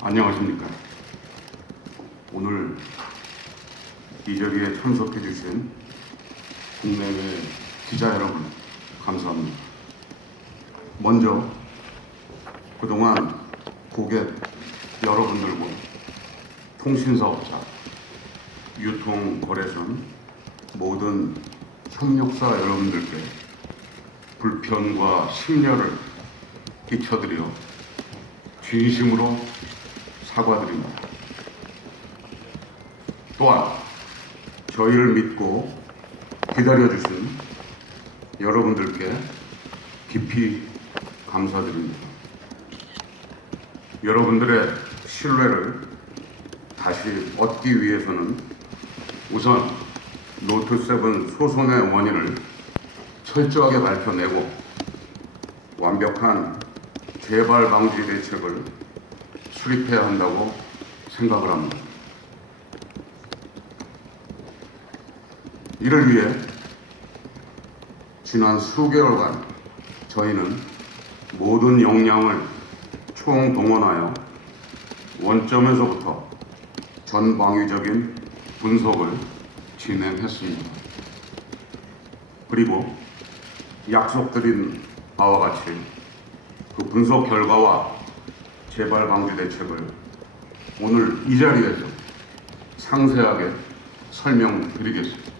안녕하십니까. 오늘 이 자리에 참석해 주신 국내외 기자 여러분 감사합니다. 먼저 그동안 고객 여러분들과 통신사업자, 유통거래선 모든 협력사 여러분들께 불편과 심려를 끼쳐드려 진심으로 사과드립니다. 또한 저희를 믿고 기다려주신 여러분들께 깊이 감사드립니다. 여러분들의 신뢰를 다시 얻기 위해서는 우선 노트7 소송의 원인을 철저하게 밝혀내고 완벽한 재발 방지 대책을 수립해야 한다고 생각을 합니다. 이를 위해 지난 수개월간 저희는 모든 역량을 총동원하여 원점에서부터 전방위적인 분석을 진행했습니다. 그리고 약속드린 바와 같이 그 분석 결과와 재발 방지 대책을 오늘 이 자리에서 상세하게 설명드리겠습니다.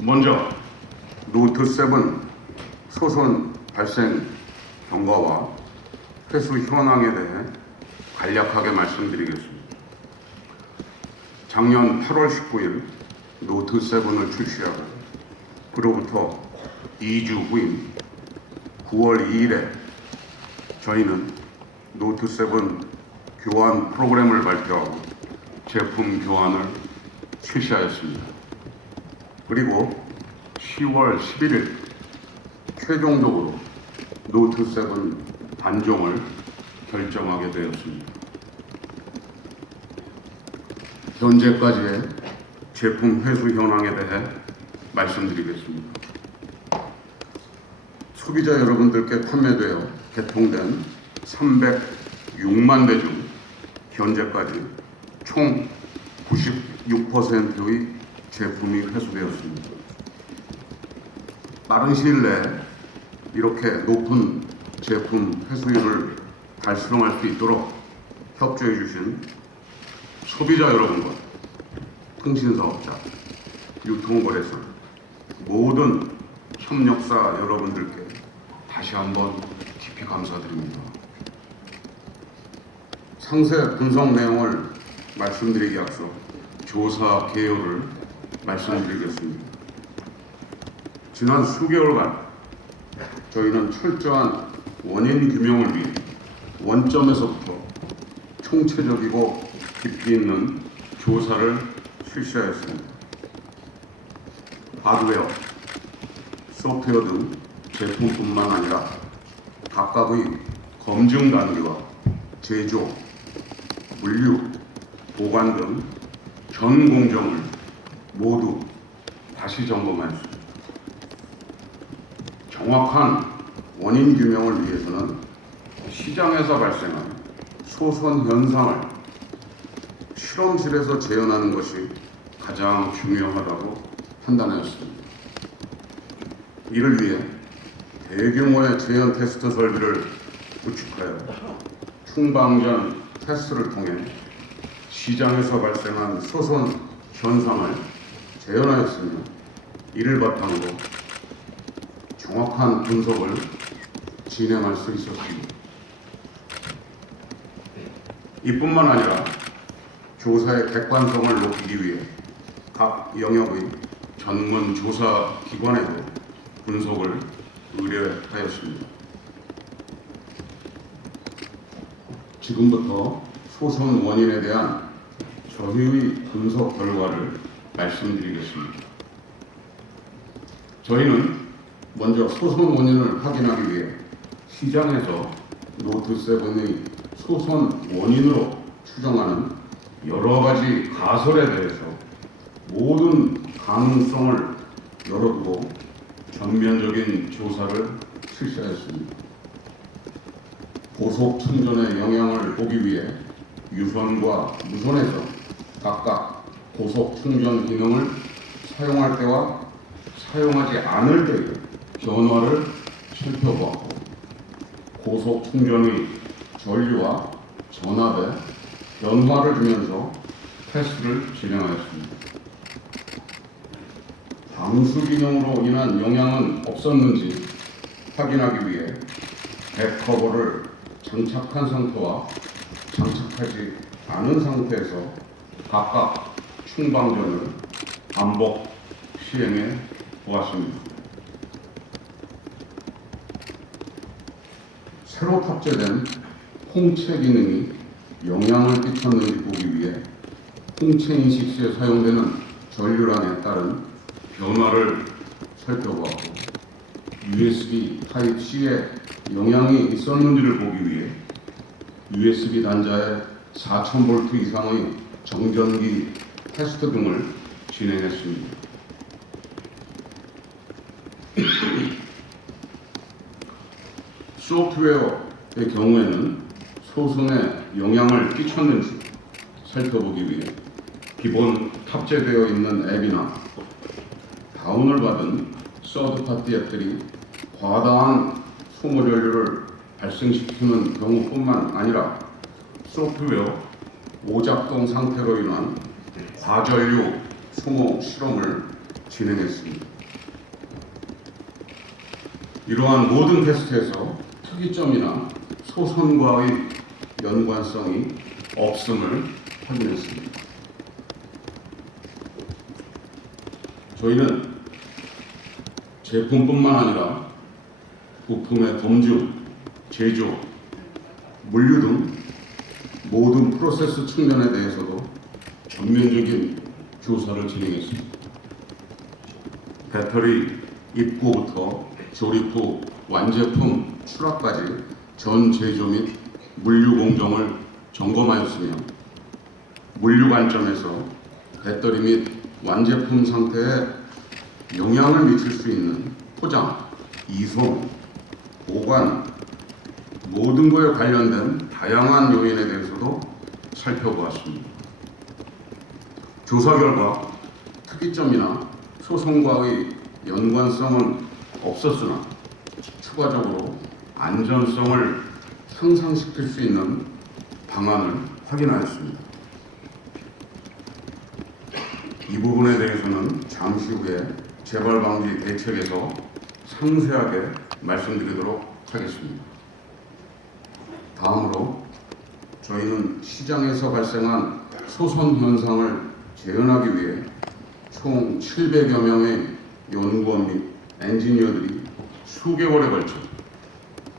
먼저 노트7 소송 발생 경과와 회수 현황에 대해 간략하게 말씀드리겠습니다. 작년 8월 19일 노트7을 출시하고 그로부터 2주 후인 9월 2일에 저희는 노트7 교환 프로그램을 발표하고 제품 교환을 실시하였습니다. 그리고 10월 11일 최종적으로 노트7 단종을 결정하게 되었습니다. 현재까지의 제품 회수 현황에 대해 말씀드리겠습니다. 소비자 여러분들께 판매되어 개통된 306만 대 중 현재까지 총 96%의 제품이 회수되었습니다. 빠른 시일 내에 이렇게 높은 제품 회수율을 달성할 수 있도록 협조해 주신 소비자 여러분과 통신사업자, 유통거래소 모든 협력사 여러분들께 다시 한번 깊이 감사드립니다. 상세 분석 내용을 말씀드리기 앞서 조사 개요를 말씀드리겠습니다. 지난 수개월간 저희는 철저한 원인 규명을 위해 원점에서부터 총체적이고 깊이 있는 조사를 실시하였습니다. 하드웨어, 소프트웨어 등 제품뿐만 아니라 각각의 검증 단계와 제조, 물류, 보관 등 전 공정을 모두 다시 점검하였습니다. 정확한 원인 규명을 위해서는 시장에서 발생한 소선 현상을 실험실에서 재현하는 것이 가장 중요하다고 판단하였습니다. 이를 위해 대규모의 재현 테스트 설비를 구축하여 충방전 테스트를 통해 시장에서 발생한 소선 현상을 재현하였으며 이를 바탕으로 정확한 분석을 진행할 수 있었습니다. 이뿐만 아니라 조사의 객관성을 높이기 위해 각 영역의 전문 조사 기관에도 분석을 의뢰하였습니다. 지금부터 소선 원인에 대한 저희의 분석 결과를 말씀드리겠습니다. 저희는 먼저 소선 원인을 확인하기 위해 시장에서 노트7의 소선 원인으로 추정하는 여러 가지 가설에 대해서 모든 가능성을 열어두고 전면적인 조사를 실시하였습니다. 고속 충전의 영향을 보기 위해 유선과 무선에서 각각 고속 충전 기능을 사용할 때와 사용하지 않을 때의 변화를 살펴보았고, 고속 충전의 전류와 전압에 변화를 주면서 테스트를 진행하였습니다. 방수 기능으로 인한 영향은 없었는지 확인하기 위해 백커버를 장착한 상태와 장착하지 않은 상태에서 각각 충방전을 반복 시행해 보았습니다. 새로 탑재된 홍채 기능이 영향을 끼쳤는지 보기 위해 홍채 인식 시에 사용되는 전류량에 따른 변화를 살펴보았고, USB Type-C에 영향이 있었는지를 보기 위해 USB 단자의 4000V 이상의 정전기 테스트 등을 진행했습니다. 소프트웨어의 경우에는 소선에 영향을 끼쳤는지 살펴보기 위해 기본 탑재되어 있는 앱이나 다운을 받은 서드파티 앱들이 과다한 소모 전류를 발생시키는 경우뿐만 아니라 소프트웨어 오작동 상태로 인한 과전류 소모 실험을 진행했습니다. 이러한 모든 테스트에서 특이점이나 소선과의 연관성이 없음을 확인했습니다. 저희는 제품뿐만 아니라 부품의 검증, 제조, 물류 등 모든 프로세스 측면에 대해서도 전면적인 조사를 진행했습니다. 배터리 입고부터 조립 후 완제품 출하까지 전 제조 및 물류 공정을 점검하였으며, 물류 관점에서 배터리 및 완제품 상태에 영향을 미칠 수 있는 포장, 이송, 보관 모든 것에 관련된 다양한 요인에 대해서도 살펴보았습니다. 조사 결과 특이점이나 소송과의 연관성은 없었으나 추가적으로 안전성을 향상시킬 수 있는 방안을 확인하였습니다. 이 부분에 대해서는 잠시 후에 재발 방지 대책에서 상세하게 말씀드리도록 하겠습니다. 다음으로 저희는 시장에서 발생한 소선 현상을 재현하기 위해 총 700여 명의 연구원 및 엔지니어들이 수개월에 걸쳐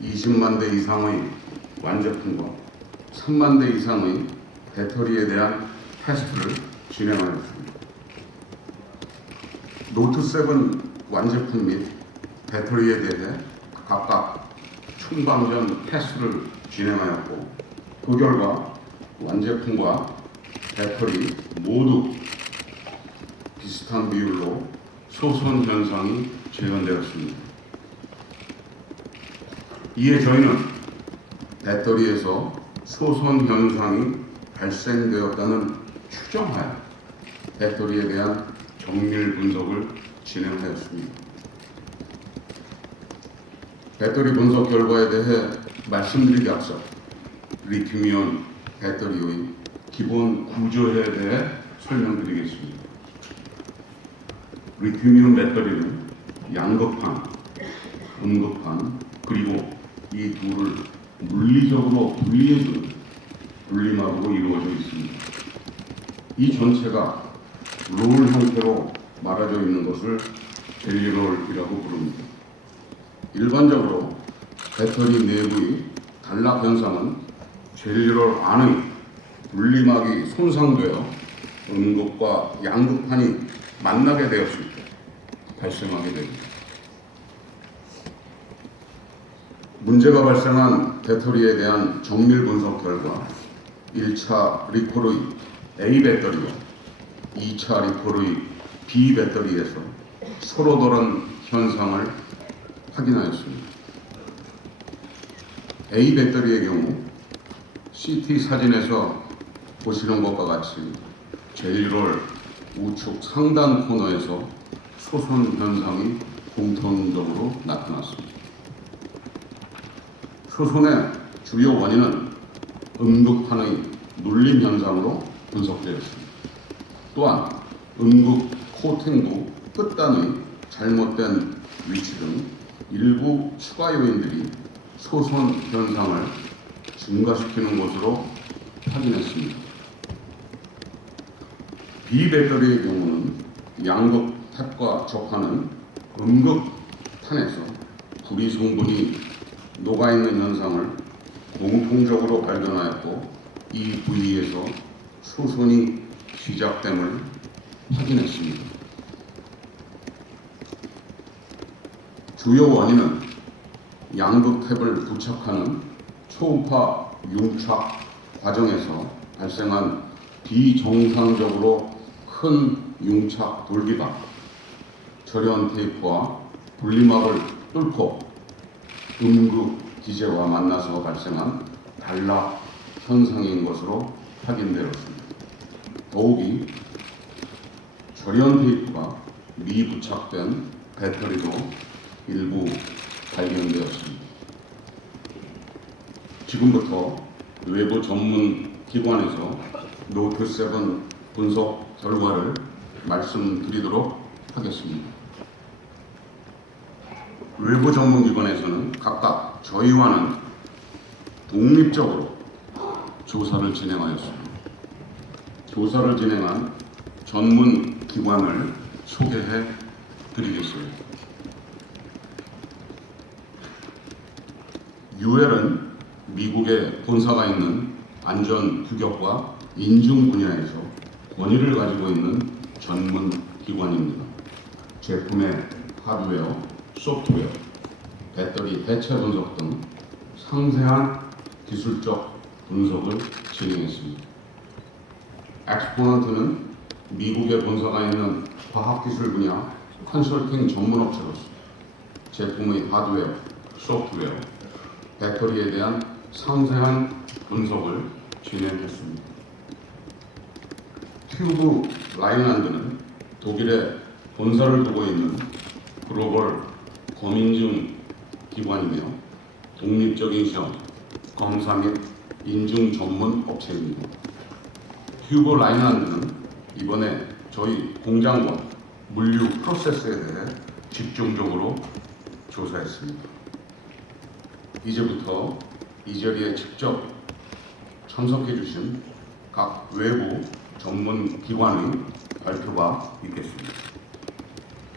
20만 대 이상의 완제품과 3만 대 이상의 배터리에 대한 테스트를 진행하였습니다. 노트7 완제품 및 배터리에 대해 각각 충방전 테스트를 진행하였고, 그 결과 완제품과 배터리 모두 비슷한 비율로 소선 현상이 재현되었습니다. 이에 저희는 배터리에서 소선 현상이 발생되었다는 추정하에 배터리에 대한 정밀 분석을 진행하였습니다. 배터리 분석 결과에 대해 말씀드리기 앞서 리튬이온 배터리의 기본 구조에 대해 설명드리겠습니다. 리튬이온 배터리는 양극판, 음극판, 그리고 이 둘을 물리적으로 분리해주는 분리막으로 이루어져 있습니다. 이 전체가 롤 형태로 말아져 있는 것을 젤리롤이라고 부릅니다. 일반적으로 배터리 내부의 단락 현상은 젤리롤 안의 분리막이 손상되어 음극과 양극판이 만나게 되었을 때 발생하게 됩니다. 문제가 발생한 배터리에 대한 정밀 분석 결과 1차 리콜의 A 배터리와 2차 리콜의 B 배터리에서 서로 다른 현상을 확인하였습니다. A 배터리의 경우 CT 사진에서 보시는 것과 같이 제1월 우측 상단 코너에서 소선 현상이 공통적으로 나타났습니다. 소선의 주요 원인은 음극판의 눌림 현상으로 분석되었습니다. 또한 음극 코팅도 끝단의 잘못된 위치 등 일부 추가 요인들이 소선 현상을 증가시키는 것으로 확인했습니다. B 배터리의 경우는 양극 탓과 접하는 음극 탄에서 구리 성분이 녹아있는 현상을 공통적으로 발견하였고 이 부위에서 소선이 시작됨을 확인했습니다. 주요 원인은 양극 탭을 부착하는 초음파 융착 과정에서 발생한 비정상적으로 큰 융착 돌기가 절연 테이프와 분리막을 뚫고 음극 기제와 만나서 발생한 단락 현상인 것으로 확인되었습니다. 더욱이 절연 테이프가 미부착된 배터리도 일부 발견되었습니다. 지금부터 외부 전문 기관에서 노트 7 분석 결과를 말씀드리도록 하겠습니다. 외부 전문 기관에서는 각각 저희와는 독립적으로 조사를 진행하였습니다. 조사를 진행한 전문 기관을 소개해 드리겠습니다. UL은 미국에 본사가 있는 안전 규격과 인증 분야에서 권위를 가지고 있는 전문 기관입니다. 제품의 하드웨어, 소프트웨어, 배터리 해체 분석 등 상세한 기술적 분석을 진행했습니다. 엑스포넌트는 미국에 본사가 있는 과학기술 분야 컨설팅 전문업체로서 제품의 하드웨어, 소프트웨어, 배터리에 대한 상세한 분석을 진행했습니다. 튜브 라인란드는 독일에 본사를 두고 있는 글로벌 검인증 기관이며 독립적인 시험, 검사 및 인증 전문 업체입니다. 튜브 라인란드는 이번에 저희 공장과 물류 프로세스에 대해 집중적으로 조사했습니다. 이제부터 이 자리에 직접 참석해 주신 각 외부 전문 기관의 발표가 있겠습니다.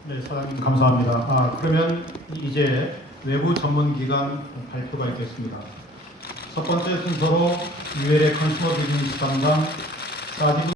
네, 사장님 감사합니다. 그러면 이제 외부 전문 기관 발표가 있겠습니다. 첫 번째 순서로 UL의 컨슈머 비즈니스 담당 사디브